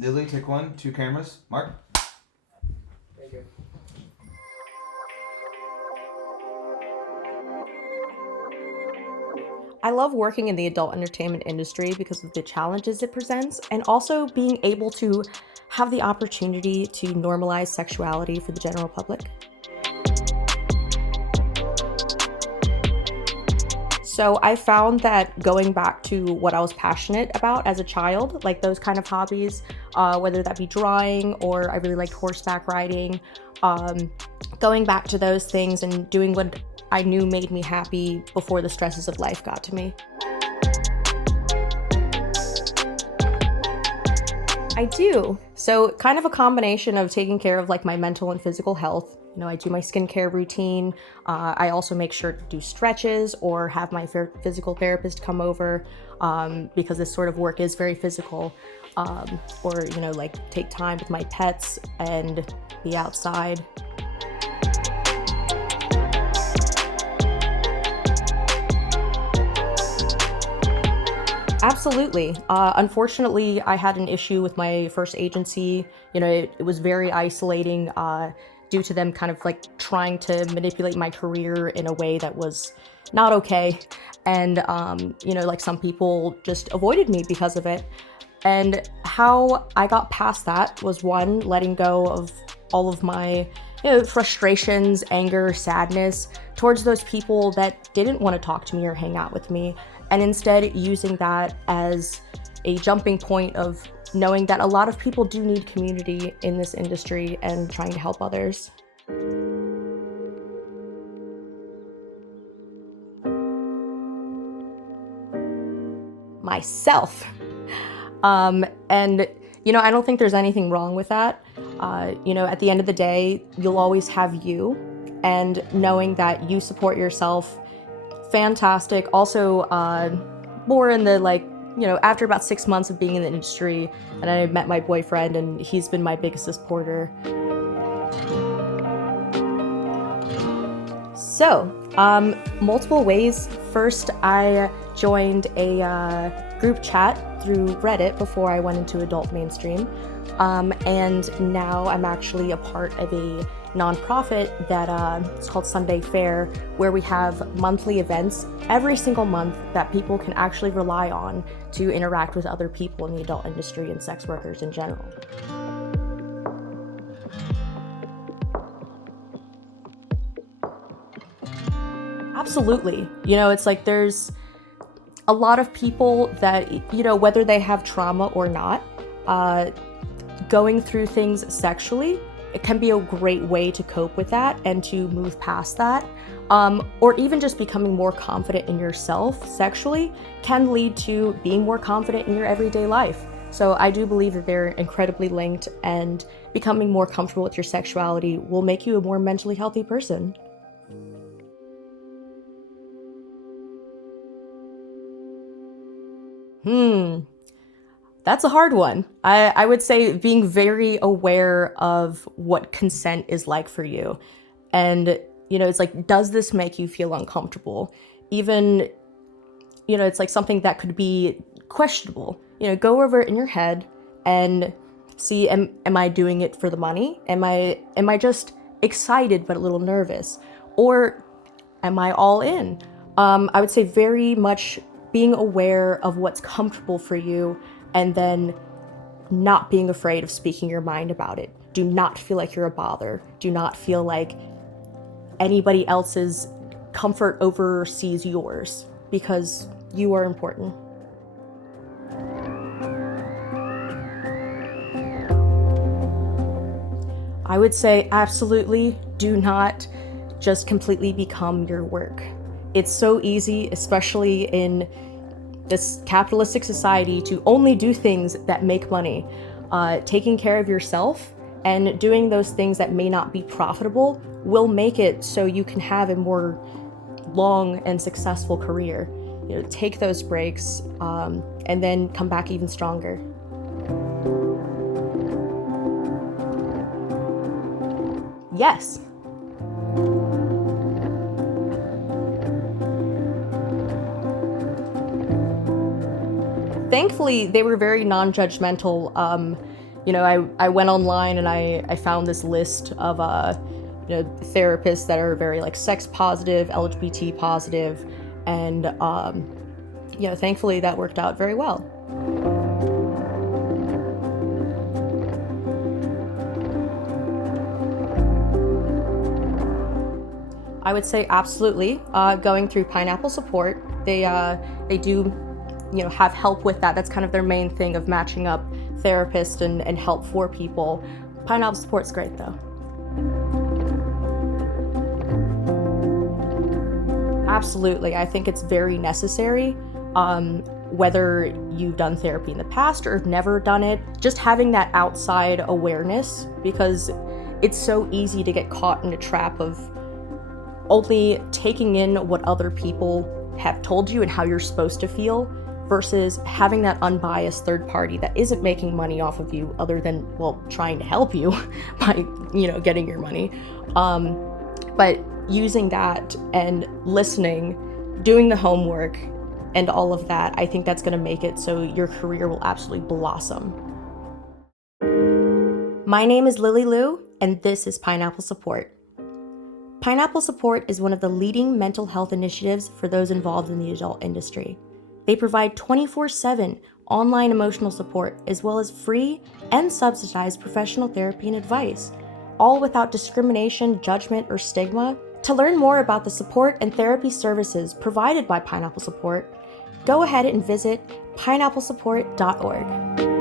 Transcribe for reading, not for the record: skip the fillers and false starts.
Lily, take one, two cameras. Mark. Thank you. I love working in the adult entertainment industry because of the challenges it presents and also being able to have the opportunity to normalize sexuality for the general public. So I found that going back to what I was passionate about as a child, like those kind of hobbies, whether that be drawing or I really liked horseback riding, going back to those things and doing what I knew made me happy before the stresses of life got to me. I do. So kind of a combination of taking care of like my mental and physical health. You know, I do my skincare routine. I also make sure to do stretches or have my physical therapist come over because this sort of work is very physical. Or, you know, like take time with my pets and be outside. Absolutely. Unfortunately, I had an issue with my first agency. You know, it was very isolating due to them kind of like trying to manipulate my career in a way that was not okay. And, you know, like some people just avoided me because of it. And how I got past that was one, letting go of all of my frustrations, anger, sadness towards those people that didn't want to talk to me or hang out with me, and instead using that as a jumping point of knowing that a lot of people do need community in this industry and trying to help others. Myself. And, you know, I don't think there's anything wrong with that. You know, at the end of the day, you'll always have you, and knowing that you support yourself, fantastic. Also, more in the like, you know, after about 6 months of being in the industry, and I met my boyfriend, and he's been my biggest supporter. So, multiple ways. First, I joined a group chat through Reddit before I went into adult mainstream. And now I'm actually a part of a nonprofit that it's called Sunday Fair, where we have monthly events every single month that people can actually rely on to interact with other people in the adult industry and sex workers in general. Absolutely. You know, it's like there's a lot of people that, you know, whether they have trauma or not, going through things sexually, it can be a great way to cope with that and to move past that. Or even just becoming more confident in yourself sexually can lead to being more confident in your everyday life. So I do believe that they're incredibly linked, and becoming more comfortable with your sexuality will make you a more mentally healthy person. That's a hard one. I would say being very aware of what consent is like for you. And, you know, it's like, does this make you feel uncomfortable? Even, you know, it's like something that could be questionable. You know, go over it in your head and see, am I doing it for the money? Am I just excited but a little nervous? Or am I all in? I would say very much being aware of what's comfortable for you, and then not being afraid of speaking your mind about it. Do not feel like you're a bother. Do not feel like anybody else's comfort oversees yours, because you are important. I would say absolutely do not just completely become your work. It's so easy, especially in this capitalistic society, to only do things that make money. Taking care of yourself and doing those things that may not be profitable will make it so you can have a more long and successful career. You know, take those breaks and then come back even stronger. Yes. Thankfully, they were very non-judgmental. I went online and I found this list of therapists that are very like sex positive, LGBT positive, and thankfully that worked out very well. I would say absolutely. Going through Pineapple Support, they do, have help with that. That's kind of their main thing of matching up therapists and help for people. Pineapple Support's great though. Absolutely, I think it's very necessary. Whether you've done therapy in the past or have never done it, just having that outside awareness, because it's so easy to get caught in a trap of only taking in what other people have told you and how you're supposed to feel, versus having that unbiased third party that isn't making money off of you other than, well, trying to help you by, getting your money. But using that and listening, doing the homework, and all of that, I think that's gonna make it so your career will absolutely blossom. My name is Lily Lou, and this is Pineapple Support. Pineapple Support is one of the leading mental health initiatives for those involved in the adult industry. They provide 24/7 online emotional support, as well as free and subsidized professional therapy and advice, all without discrimination, judgment, or stigma. To learn more about the support and therapy services provided by Pineapple Support, go ahead and visit pineapplesupport.org.